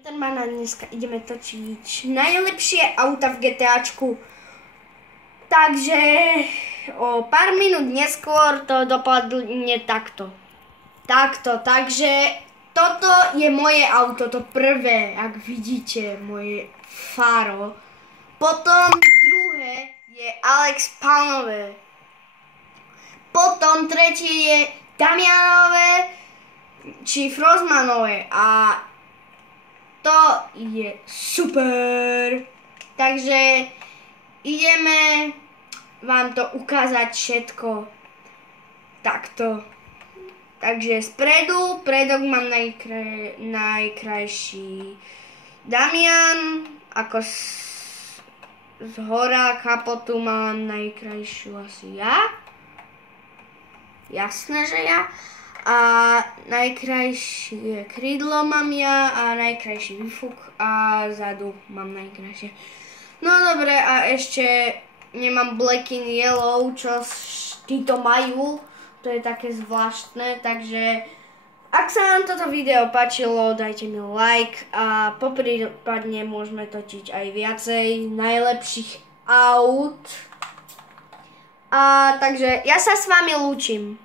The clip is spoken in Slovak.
Vetermana, dneska ideme točiť najlepšie auta v GTAčku. Takže o pár minút neskôr to dopadne takto. Takže toto je moje auto, to prvé, ak vidíte, moje faro. Potom druhé je Alex Palmové. Potom tretie je Damianové či Frostmanové a to je super. Takže ideme vám to ukázať všetko takto. Takže spredu, predok mám najkrajší Damian, ako z hora kapotu mám najkrajšiu asi ja. Jasné, že ja. A najkrajšie krídlo mám ja a najkrajší výfuk a zadu mám najkrajšie. No dobre, a ešte nemám black and yellow, čo títo majú. To je také zvláštne, takže ak sa vám toto video páčilo, dajte mi like a poprípadne môžeme točiť aj viacej najlepších aut. A takže ja sa s vami lúčim.